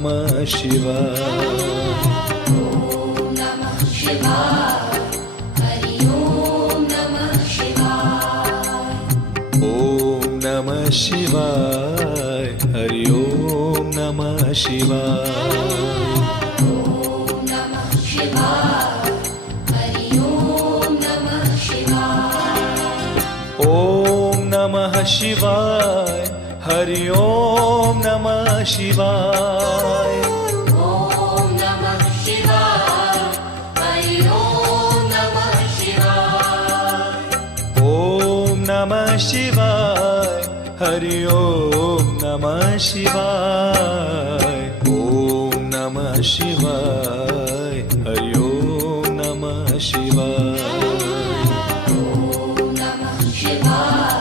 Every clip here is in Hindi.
नमः शिवाय। ॐ नमः शिवाय। हरि ॐ नमः शिवाय। ॐ नमः शिवाय। हरि ॐ नमः शिवाय। ॐ नमः शिवाय। हरि ॐ नमः शिवाय। ॐ नमः शिवाय। हरि ॐ नमः शिवाय। ॐ नमः शिवाय। हरि ॐ नमः शिवाय। ॐ नमः शिवाय। हरि ॐ नमः शिवाय। ॐ नमः शिवाय। हरि ॐ नमः शिवाय। ॐ नमः शिवाय।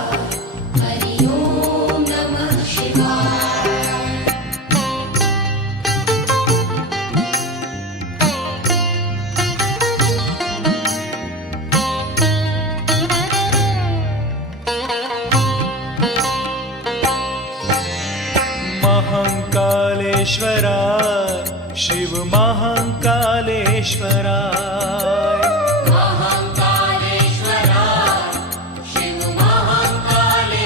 हरि ॐ नमः शिवाय। महाकालेश्वराय शिव महाकालेश्वराय। महाकालेश्वराय शिव महाकालेश्वराय।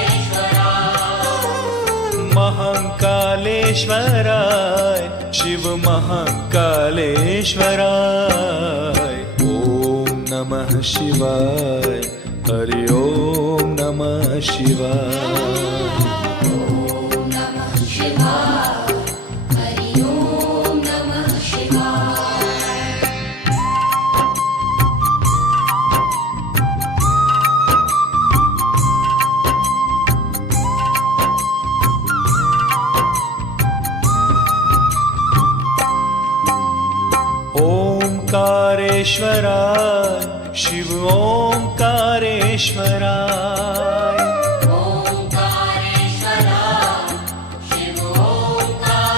महाकालेश्वराय शिव महाकालेश्वराय। ॐ नमः शिवाय। हरि ॐ नमः शिवाय। ॐ नमः शिवाय। हरि ॐ नमः शिवाय। ओंकारेश्वराय शिव ओंकारेश्वराय। ओंकारेश्वराय शिव ओंकारेश्वराय।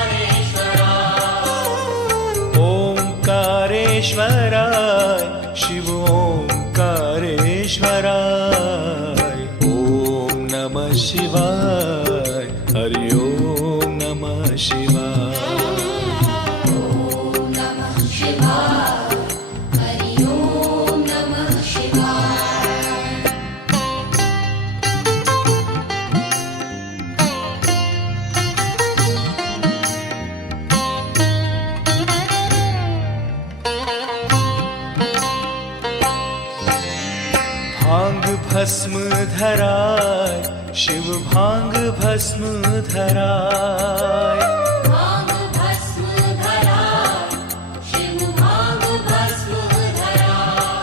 ओंकारेश्वराय शिव ओंकारेश्वराय। ॐ नमः शिवाय। हरि ॐ नमः शिवाय। ॐ नमः शिवाय। हरि ॐ नमः शिवाय। भांग भस्म धराय शिव भांग भस्म धराय। भांग भस्म धराय शिव भांग भस्म धराय।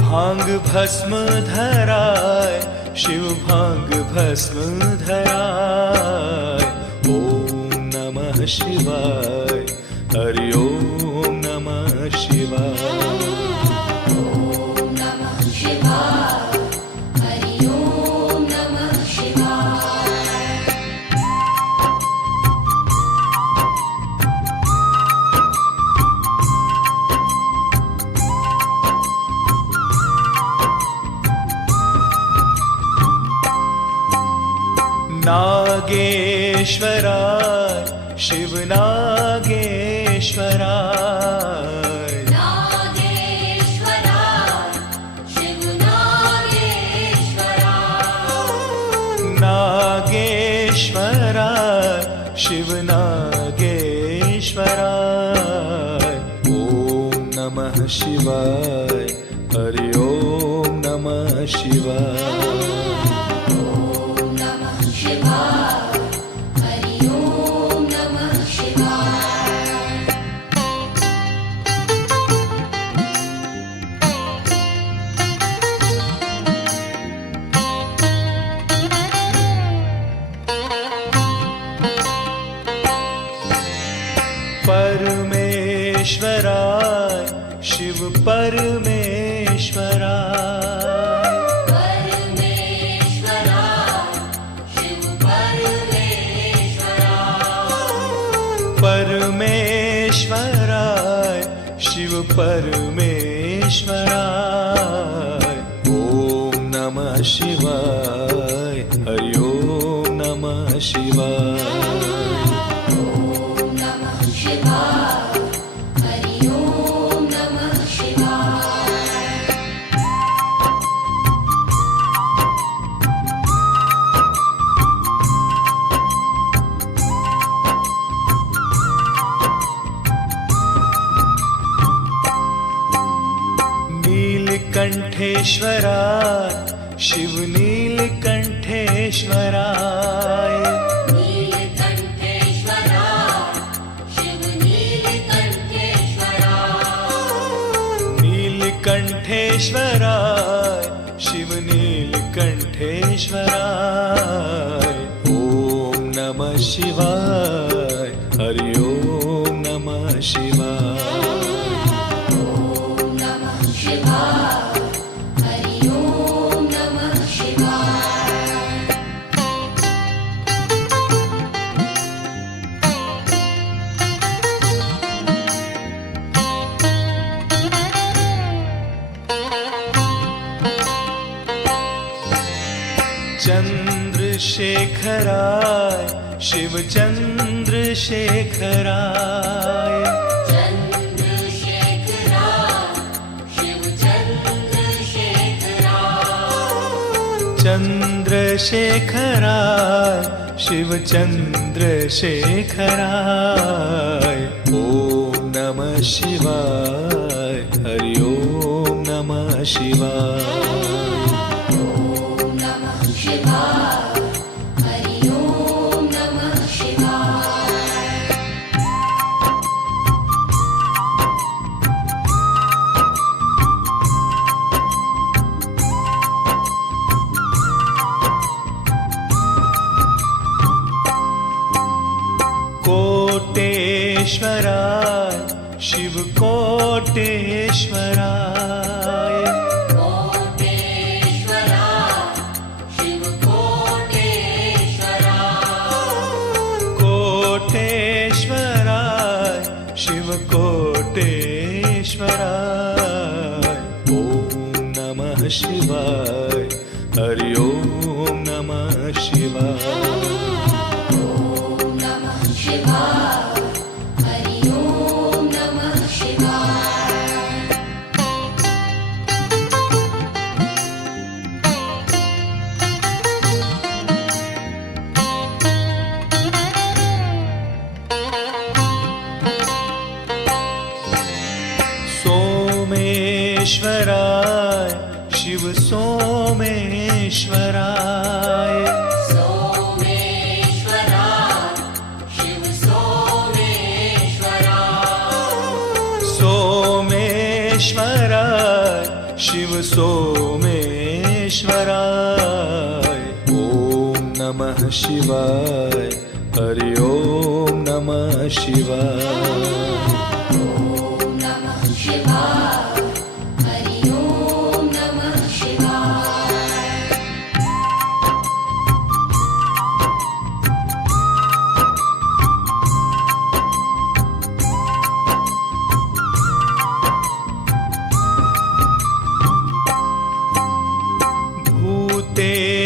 भांग भस्म धराय शिव भांग भस्म धराय। ॐ नमः शिवाय। हरि ॐ नमः शिवाय। ॐ नमः शिवाय। हरि ॐ नमः शिवाय। नागेश्वराय शिव नागेश्वराय। नागेश्वराय शिव नागेश्वराय। नागेश्वराय शिव नागेश्वराय। ॐ नमः शिवाय। हरि ॐ नमः शिवाय। ॐ नमः शिवाय। हरि ॐ नमः शिवाय। परमेश्वराय शिव परमेश्वराय। परमेश्वराय शिव परमेश्वराय। परमेश्वराय शिव परमेश्वराय। ॐ नमः शिवाय। हरि ॐ नमः शिवाय। ॐ नमः नीलकंठेश्वराय शिव नीलकंठेश्वराय नीलकंठेश्वराय शिव नीलकंठेश्वराय नीलकंठेश्वराय शिव नीलकंठेश्वराय ओम नमः शिवाय हरि ओम नमः शिवाय ॐ नमः शिवाय हरि ॐ नमः शिवाय चंद्रशेखराय शिव चंद्रशेखराय चन्द्रशेखराय शिव चन्द्रशेखराय चंद्रशेखराय शिव चंद्रशेखराय ओम नमः शिवाय हरि ओम नमः शिवाय ॐ नमः शिवाय हरि ॐ नमः शिवाय कोटेश्वराय शिव कोटेश्वराय कोटेश्वराय शिव कोटेश्वराय कोटेश्वराय शिव कोटेश्वराय ओम नमः शिवाय हरि ओम नमः शिवाय ॐ नमः शिवाय हरि ॐ नमः शिवाय सोमेश्वराय शिव सोमेश्वराय सोमेश्वराय शिव सोमेश्वराय सोमेश्वराय शिव सोमेश्वराय ओम नमः शिवाय हरि ओम नमः शिवाय ॐ नमः शिवाय हरि ॐ नमः शिवाय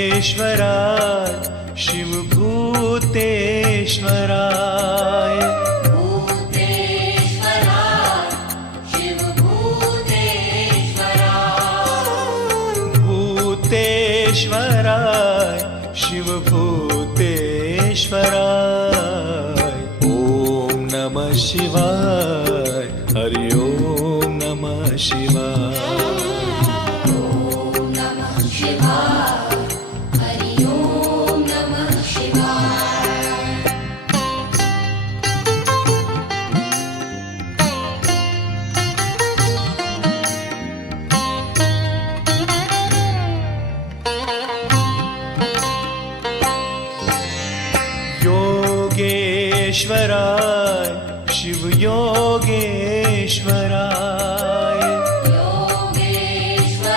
भूतेश्वराय शिव भूतेश्वराय भूतेश्वराय शिव भूतेश्वराय भूतेश्वराय शिव भूतेश्वराय ओम नमः शिवाय हरि ओम नमः शिवाय ॐ नमः शिवाय हरि ॐ नमः शिवाय योगेश्वराय शिव योगेश्वराय योगेश्वराय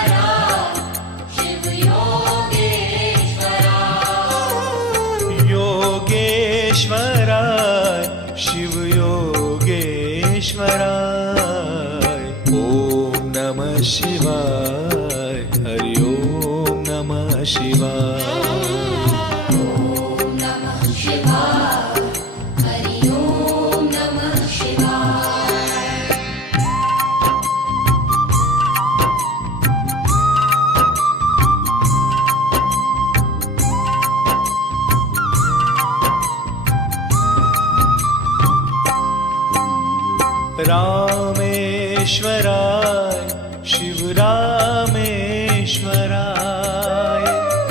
शिव योगेश्वराय योगेश्वराय शिव योगेश्वराय ओम नमः शिवाय हरि ओम नमः शिवाय ॐ नमः शिवाय हरि ॐ नमः शिवाय रामेश्वराय शिव रामेश्वराय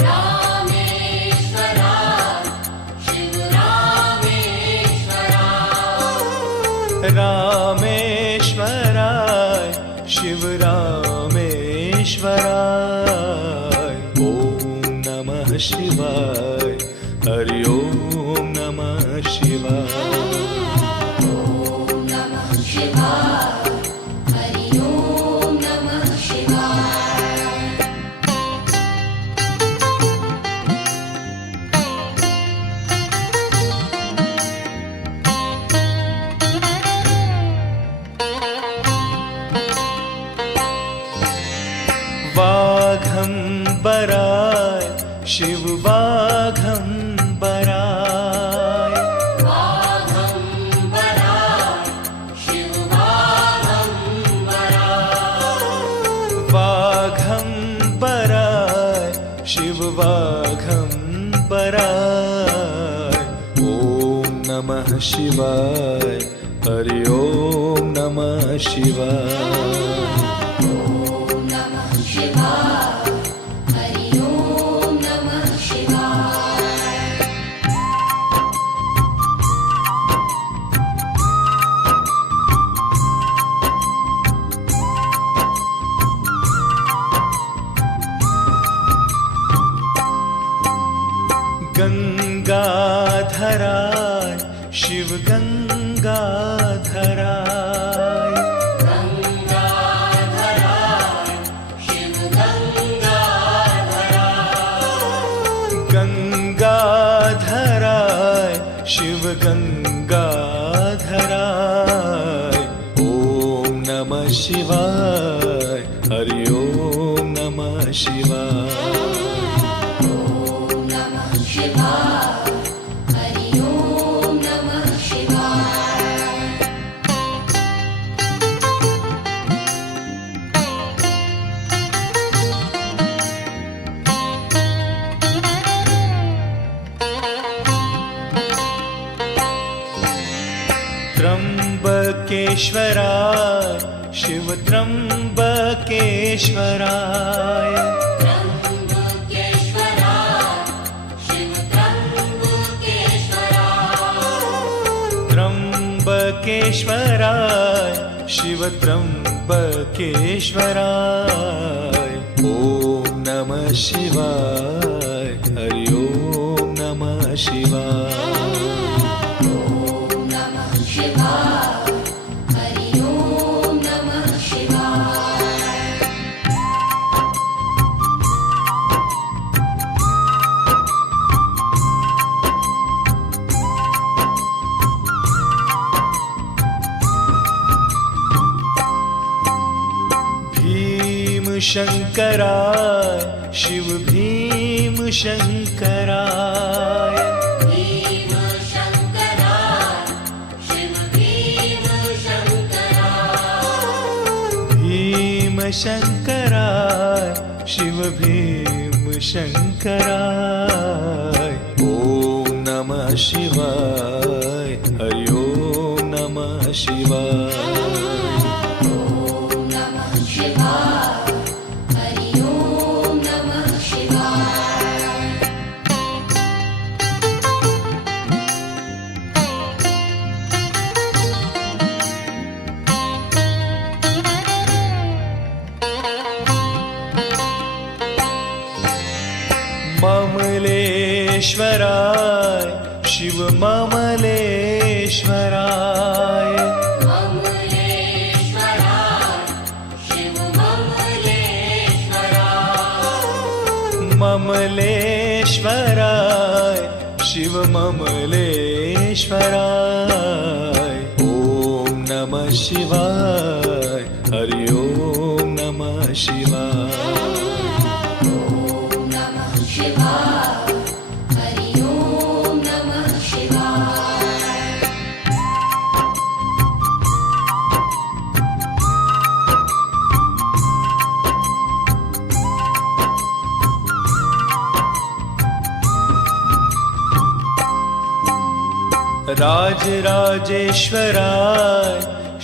रामेश्वराय शिव रामेश्वराय रामेश्वराय शिव रामेश्वराय ॐ नमः शिवाय हरि ॐ नमः शिवाय ॐ नमः शिवाय हरि ॐ नमः शिवाय वाघम्बराय शिव वाघम्बराय वाघम्बराय शिव वाघम्बराय वाघम्बराय शिव वाघम्बराय ॐ नमः शिवाय हरि ॐ नमः शिवाय ॐ नमः शिवाय हरि ॐ नमः शिवाय गंगाधराय शिव गंगाधराय गंगाधराय शिव गंगाधराय गंगाधराय शिव गंगाधराय ॐ नमः शिवाय हरि ॐ नमः शिवाय ॐ नमः शिवाय हरि ॐ नमः शिवाय त्र्यंबकेश्वराय शिव त्र्यंबकेश्वराय त्र्यंबकेश्वराय शिव त्र्यंबकेश्वराय त्र्यंबकेश्वराय शिव त्र्यंबकेश्वराय ॐ नमः शिवाय हरि ॐ नमः शिवाय ॐ नमः शिवाय हरि ॐ नमः शिवाय भीमशंकराय शिव भीमशंकराय भीमशंकराय शिव भीमशंकराय भीमशंकराय शिव भीमशंकराय ॐ नमः शिवाय हरि ॐ नमः शिवाय ॐ नमः शिवाय हरि ॐ नमः शिवाय ममलेश्वराय शिव ममलेश्वराय ममलेश्वराय शिव ममलेश्वराय ममलेश्वराय शिव ममलेश्वराय ॐ नमः शिवाय हरि ॐ नमः शिवाय ॐ नमः शिवाय हरि ॐ नमः शिवाय राजराजेश्वराय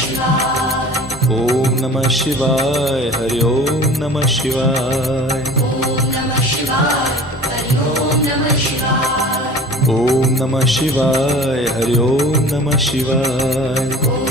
शिवाय ॐ नमः शिवाय हरि ओम नमः शिवाय ॐ नमः शिवाय हरि ओम नमः शिवाय ॐ नमः शिवाय हरि ओम नमः शिवाय ॐ